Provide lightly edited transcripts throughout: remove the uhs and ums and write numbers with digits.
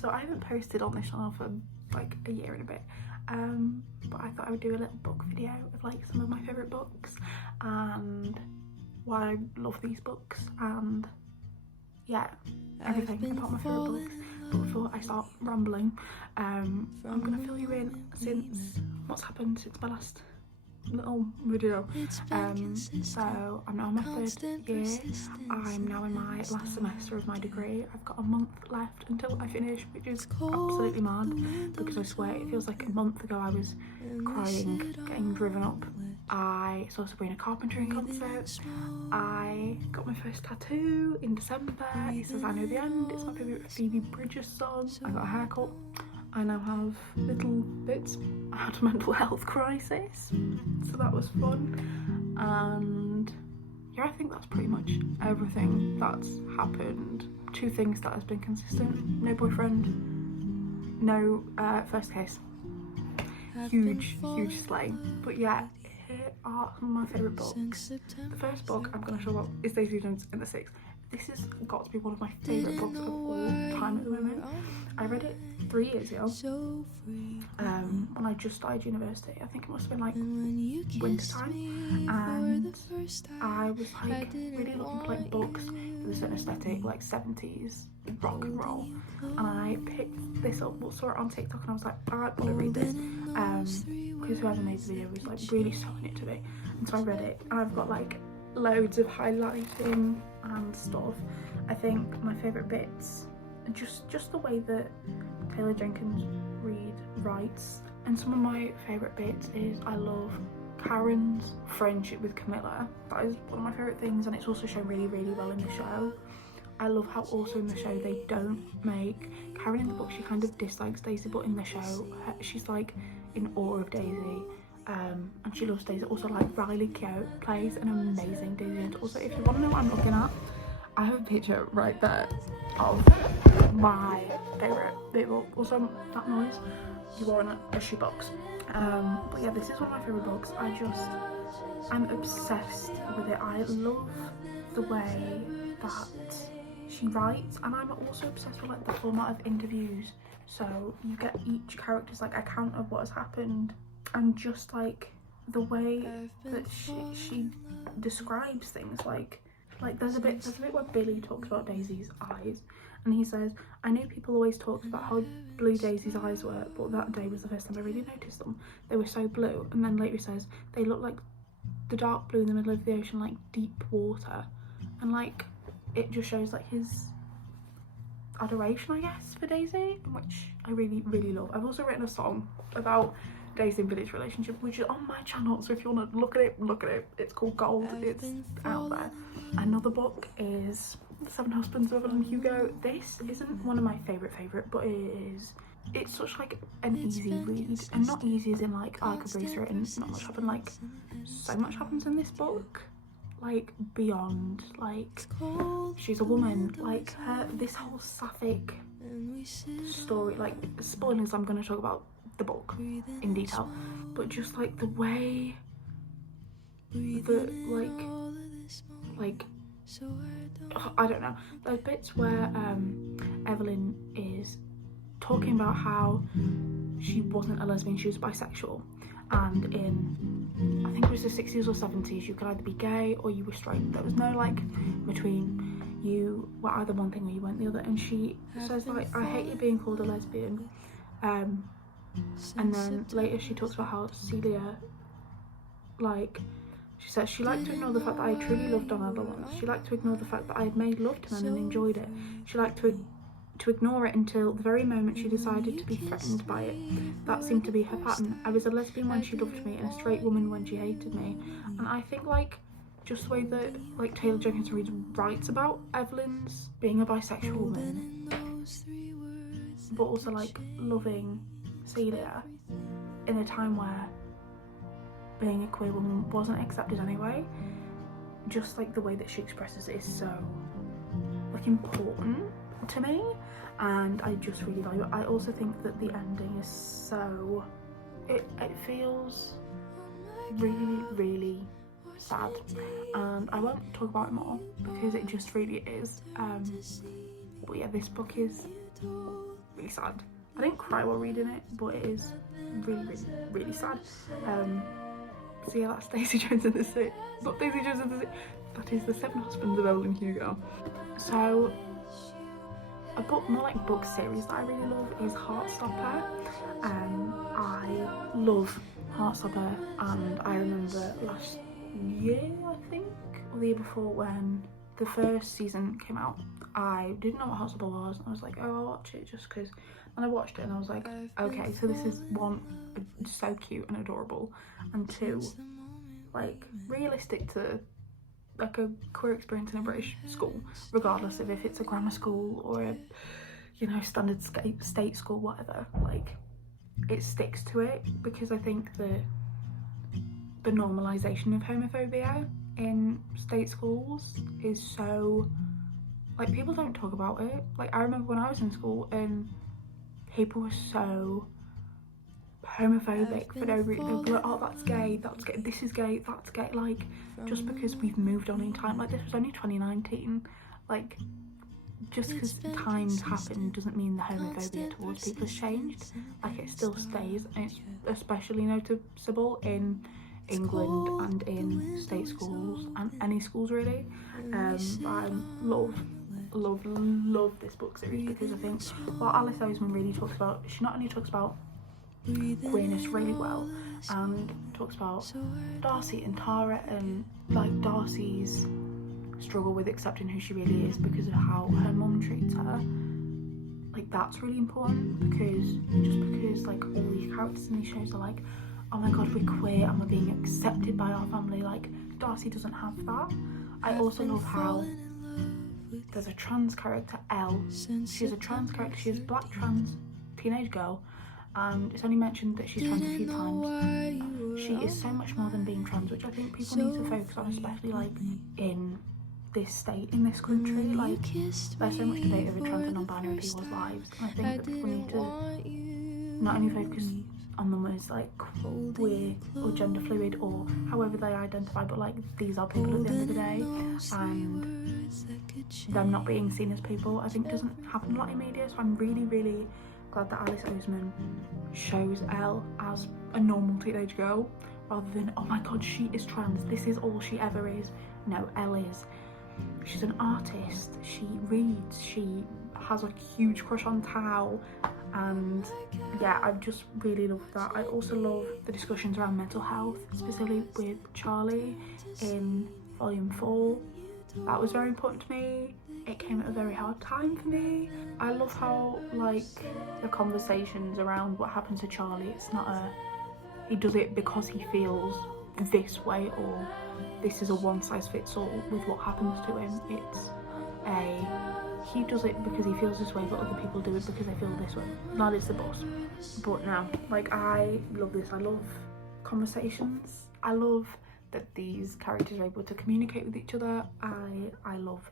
So I haven't posted on this channel for like a year and a bit, but I thought I would do a little book video of like some of my favourite books and why I love these books and yeah, everything about my favourite books. But before I start rambling, I'm gonna fill you in since what's happened since my last little video. So I'm now in my third year. I'm now in my last semester of my degree. I've got a month left until I finish, which is absolutely mad because I swear it feels like a month ago I was crying, getting driven up. I saw Sabrina Carpenter in concert. I got my first tattoo in December. It says I Know the End. It's my favourite Phoebe Bridgers song. I got a haircut. I now have little bits. I had a mental health crisis, so that was fun. And yeah, I think that's pretty much everything that's happened. 2 things that has been consistent: no boyfriend, no first case. Huge slay. But yeah, here are some of my favourite books. The first book I'm going to show about is Daisy Jones and the Six. This has got to be one of my favourite books of all time at the moment. I read it 3 years ago when I just started university. I think it must have been like winter time, and I was like really looking for like books with a certain aesthetic, like 70s rock and roll, and I picked this up, saw it on TikTok, and I was like, I want to read this because whoever made the video was like really selling it to me, and so I read it, and I've got like loads of highlighting and stuff. I think my favourite bits are just the way that Taylor Jenkins Reid writes, and some of my favourite bits is I love Karen's friendship with Camilla. That is one of my favourite things, and it's also shown really well in the show. I love how also in the show they don't make Karen in the book, she kind of dislikes Daisy, but in the show she's like in awe of Daisy. And she loves Daisy. Also, like, Riley Keough plays an amazing Daisy Jones. Also, if you want to know what I'm looking at, I have a picture right there of my favourite book. Also, that noise, you are in a shoebox. But yeah, this is one of my favourite books. I'm obsessed with it. I love the way that she writes, and I'm also obsessed with like the format of interviews. So you get each character's like account of what has happened, and just like the way that she describes things, like there's a bit where Billy talks about Daisy's eyes, and he says, I knew people always talked about how blue Daisy's eyes were, but that day was the first time I really noticed them. They were so blue. And then later he says they look like the dark blue in the middle of the ocean, like deep water, and like it just shows like his adoration, I guess, for Daisy, which I really love. I've also written a song about Daisy and Billy's relationship, which is on my channel, so if you want to look at it. It's called Gold. It's out there. Another book is The Seven Husbands of Evelyn Hugo. This isn't one of my favourite, but it's such like an easy read, and not easy as in like I could breeze through it and not much happened. Like, so much happens in this book, like beyond, like she's a woman, like this whole sapphic story, like spoilers, I'm going to talk about the book in detail, but just like the way that like I don't know, those bits where Evelyn is talking about how she wasn't a lesbian, she was bisexual, and in I think it was the 60s or 70s you could either be gay or you were straight. There was no like between, you were either one thing or you weren't the other. And she says like, I hate you being called a lesbian, and then later she talks about how Celia, like she says she liked to ignore the fact that I truly loved on other ones. She liked to ignore the fact that I had made love to men and enjoyed it. She liked to ignore it until the very moment she decided to be threatened by it. That seemed to be her pattern. I was a lesbian when she loved me and a straight woman when she hated me. And I think like just the way that like Taylor Jenkins Reid writes about Evelyn's being a bisexual woman, but also like loving Celia in a time where being a queer woman wasn't accepted anyway, just like the way that she expresses it is so like important to me, and I just really value it. I also think that the ending is so, it feels really sad, and I won't talk about it more because it just really is. But yeah, this book is really sad. I didn't cry while reading it, but it is really, really, really sad. So yeah, that's Daisy Jones and the Six. Not Daisy Jones and the Six. That is The Seven Husbands of Evelyn Hugo. So a book, more like book series that I really love is Heartstopper. I love Heartstopper, and I remember last year, I think, or the year before, when the first season came out, I didn't know what Heartstopper was. I was like, oh, I'll watch it just because. And I watched it and I was like, okay, so this is one, so cute and adorable, and two, like realistic to like a queer experience in a British school, regardless of if it's a grammar school or a, you know, standard state school, whatever. Like, it sticks to it, because I think the normalisation of homophobia in state schools is so, like, people don't talk about it. Like, I remember when I was in school and people were so homophobic for no reason. They'd be like, oh, that's gay, this is gay, that's gay. Like, just because we've moved on in time. Like, this was only 2019. Like, just because times happen doesn't mean the homophobia towards people has changed. Like, it still stays, and it's especially noticeable in England and in state schools and any schools really. I love this book series, because I think what Alice Oseman really talks about, she not only talks about queerness really well, and talks about Darcy and Tara, and like Darcy's struggle with accepting who she really is because of how her mum treats her. Like, that's really important, because just because like all these characters in these shows are like, oh my god, we're queer and we're being accepted by our family, like Darcy doesn't have that. I also love how there's a trans character, Elle. She's a trans character, she's a black trans teenage girl, and it's only mentioned that she's trans a few times. She is so much more than being trans, which I think people need to focus on, especially like in this state, in this country. Like, there's so much debate over trans and non-binary people's lives, and I think that people need to not only focus on them as like queer or gender fluid or however they identify, but like these are people at the end of the day, and them not being seen as people, I think, doesn't happen a lot in media. So I'm really, really glad that Alice Oseman shows Elle as a normal teenage girl, rather than, oh my god, she is trans, this is all she ever is. No, Elle is, she's an artist, she reads, she has a huge crush on Tao, and yeah, I just really love that. I also love the discussions around mental health, specifically with Charlie in volume 4. That was very important to me. It came at a very hard time for me. I love how, like, the conversations around what happens to Charlie, it's not a, he does it because he feels this way, or this is a one-size-fits-all with what happens to him. It's a, he does it because he feels this way, but other people do it because they feel this way. That is the boss. But now, like, I love this. I love conversations. I love that these characters are able to communicate with each other. I love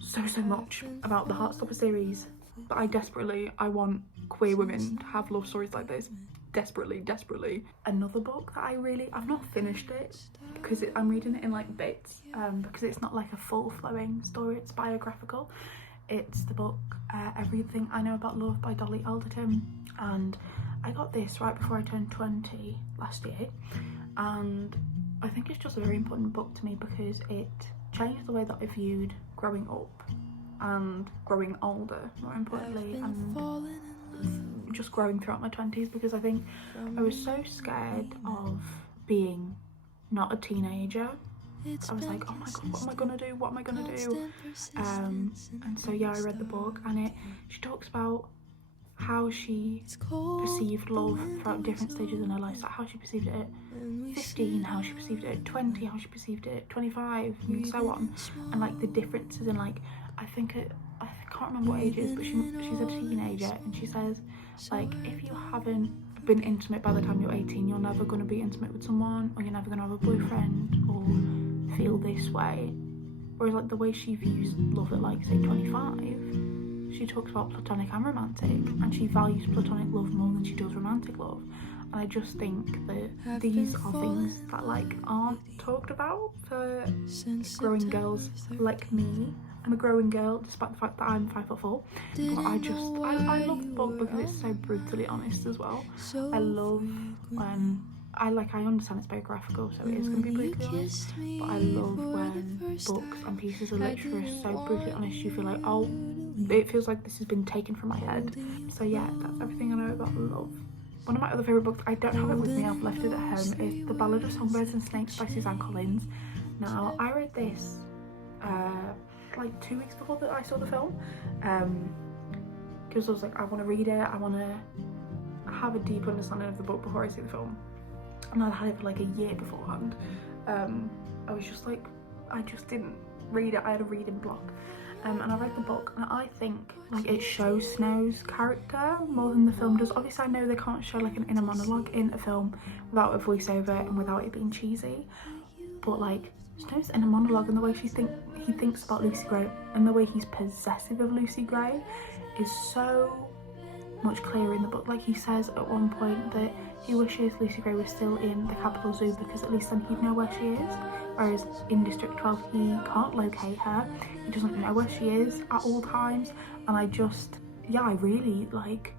so much about the Heartstopper series, but I want queer women to have love stories like this. Desperately. Another book that I've not finished it, because I'm reading it in like bits, because it's not like a full flowing story, it's biographical. It's the book Everything I Know About Love by Dolly Alderton, and I got this right before I turned 20 last year, and I think it's just a very important book to me because it changed the way that I viewed growing up and growing older, more importantly, and just growing throughout my 20s, because I think I was so scared of being not a teenager. I was like, oh my god, what am I gonna do? And so yeah, I read the book, and she talks about how she perceived love throughout different stages in her life, like how she perceived it at 15, how she perceived it at 20, how she perceived it at 25, and so on, and like the differences in, like, I can't remember what age it is, but she's a teenager, and she says, like, if you haven't been intimate by the time you're 18, you're never going to be intimate with someone, or you're never going to have a boyfriend or feel this way. Whereas, like, the way she views love at, like, say 25, she talks about platonic and romantic, and she values platonic love more than she does romantic love. And I just think that these are things that, like, aren't talked about for growing girls like me, I'm a growing girl despite the fact that I'm 5'4", but I love the book because it's so brutally honest as well. I love when I understand it's biographical, so it is going to be brutally honest, but I love when books and pieces of literature are so brutally honest you feel like, oh, it feels like this has been taken from my head. So yeah, that's everything I know about love. One of my other favourite books, I don't have it with me, I've left it at home, is The Ballad of Songbirds and Snakes by Suzanne Collins. Now, I read this like 2 weeks before that I saw the film, because I was like, I want to read it, I want to have a deep understanding of the book before I see the film. And I'd had it for like a year beforehand. I was just like, I just didn't read it, I had a reading block. And I read the book, and I think like it shows Snow's character more than the film does. Obviously I know they can't show like an inner monologue in a film without a voiceover and without it being cheesy, but like Snow's inner monologue and the way he thinks about Lucy Gray and the way he's possessive of Lucy Gray is so much clearer in the book. Like he says at one point that he wishes Lucy Gray was still in the Capitol Zoo because at least then he'd know where she is, whereas in District 12 he can't locate her, he doesn't know where she is at all times. And I really like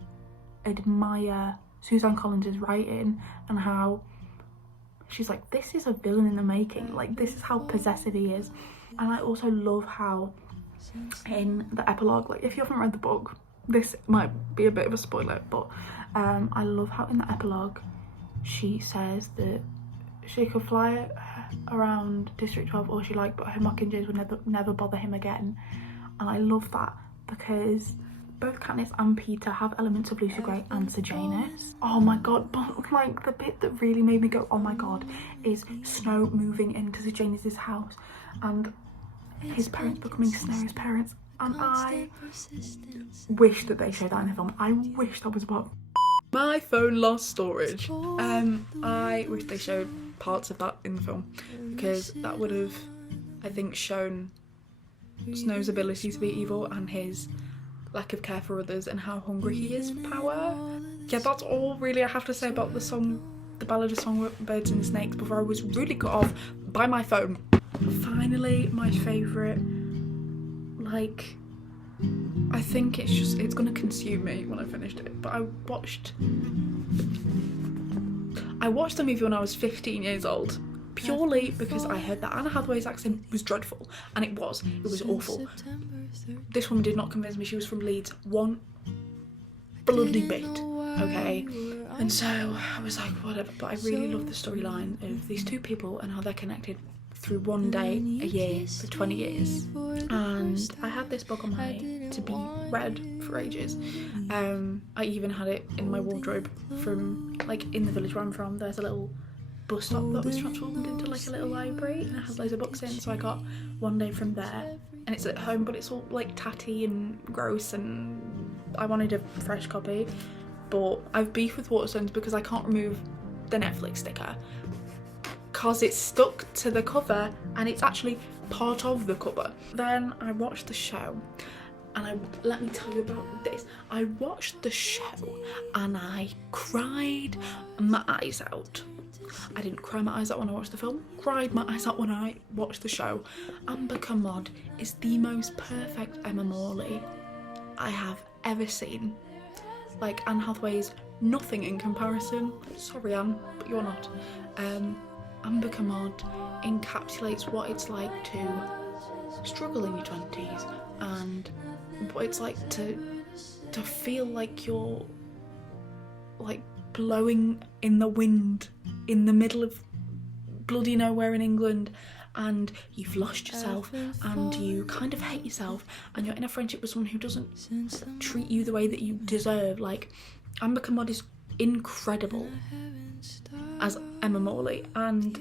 admire Suzanne Collins' writing and how she's like, this is a villain in the making, like this is how possessive he is. And I also love how in the epilogue, like if you haven't read the book, this might be a bit of a spoiler, but I love how in the epilogue she says that she could fly around District 12 all she liked, but her Mockingjays would never bother him again. And I love that because both Katniss and Peter have elements of Lucy Gray and Sejanus. Oh my god, but like the bit that really made me go oh my god is Snow moving into Sejanus' house and his parents becoming Snow's parents. And I wish that they showed that in the film. I wish that was what my phone lost storage. I wish they showed parts of that in the film because that would have, I think, shown Snow's ability to be evil and his lack of care for others and how hungry he is for power. Yeah, that's all really I have to say about the Ballad of Songbirds and Snakes before I was really cut off by my phone. Finally, my favourite, like, I think it's gonna consume me when I finished it, but I watched the movie when I was 15 years old purely because I heard that Anne Hathaway's accent was dreadful, and it was awful. This woman did not convince me. She was from Leeds one bloody bit, okay? And so I was like, whatever, but I really love the storyline of these two people and how they're connected through one day a year for 20 years. And I had this book on my to be read for ages. I even had it in my wardrobe from, like, in the village where I'm from, there's a little bus stop that was transformed into like a little library and it has loads of books in, so I got One Day from there, and it's at home but it's all like tatty and gross and I wanted a fresh copy, but I've beef with Waterstones because I can't remove the Netflix sticker because it's stuck to the cover and it's actually part of the cover. Then I watched the show and let me tell you about this. I watched the show and I cried my eyes out. I didn't cry my eyes out when I watched the film, cried my eyes out when I watched the show. Amber Commod is the most perfect Emma Morley I have ever seen. Like, Anne Hathaway's nothing in comparison. Sorry Anne, but you're not. Amber Commod encapsulates what it's like to struggle in your 20s and what it's like to feel like you're like blowing in the wind in the middle of bloody nowhere in England and you've lost yourself and you kind of hate yourself and you're in a friendship with someone who doesn't treat you the way that you deserve. Like, Amber Commod is incredible as Emma Morley and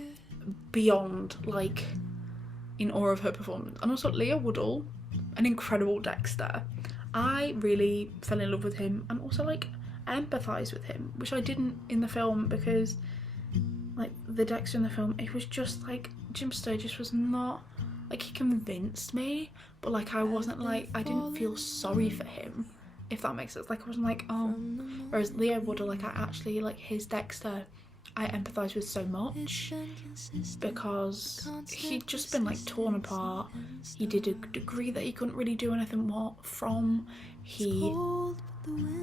beyond, like, in awe of her performance. And also Leah Woodall, an incredible Dexter. I really fell in love with him and also like empathise with him, which I didn't in the film because like the Dexter in the film, it was just like Jim Sturgis was not like, he convinced me, but like I wasn't like, I didn't feel sorry for him, if that makes sense. Like I wasn't like, oh, whereas Leah Woodall, like I actually like his Dexter I empathise with so much, because he'd just been like torn apart. He did a degree that he couldn't really do anything from. He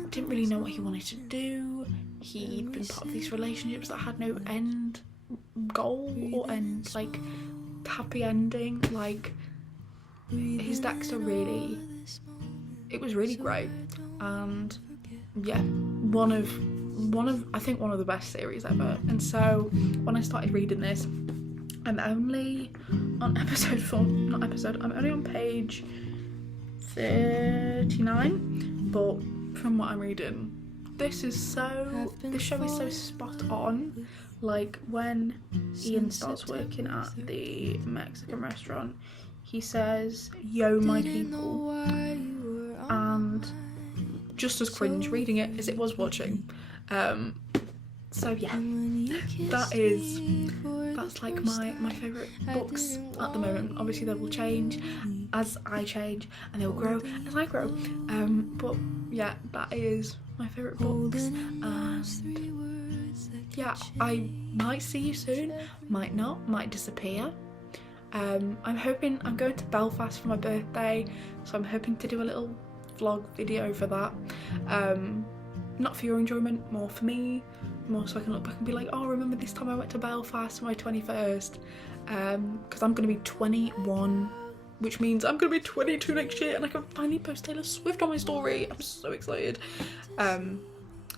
didn't really know what he wanted to do. He'd been part of these relationships that had no end goal or end, like, happy ending. Like, his Dexter really, it was really great. And yeah, one of I think one of the best series ever. And so when I started reading this, I'm only on I'm only on page 39, but from what I'm reading, this show is so spot on. Like, when Ian starts working at the Mexican restaurant, he says, "Yo, my people," and just as cringe reading it as it was watching. So yeah, that's like my favourite books at the moment. Obviously they will change as I change, and they will grow as I grow. But yeah, that is my favourite books. And yeah, I might see you soon, might not, might disappear. I'm going to Belfast for my birthday, so I'm hoping to do a little vlog video for that. Not for your enjoyment, more for me, more so I can look back and be like, oh, remember this time I went to Belfast for my 21st, because I'm going to be 21, which means I'm going to be 22 next year, and I can finally post Taylor Swift on my story. I'm so excited,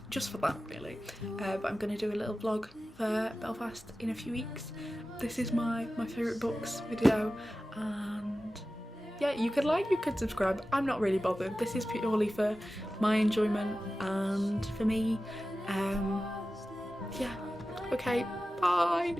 just for that really. But I'm going to do a little vlog for Belfast in a few weeks. This is my favourite books video, and yeah, you could like, you could subscribe, I'm not really bothered. This is purely for my enjoyment and for me. Yeah, okay, bye.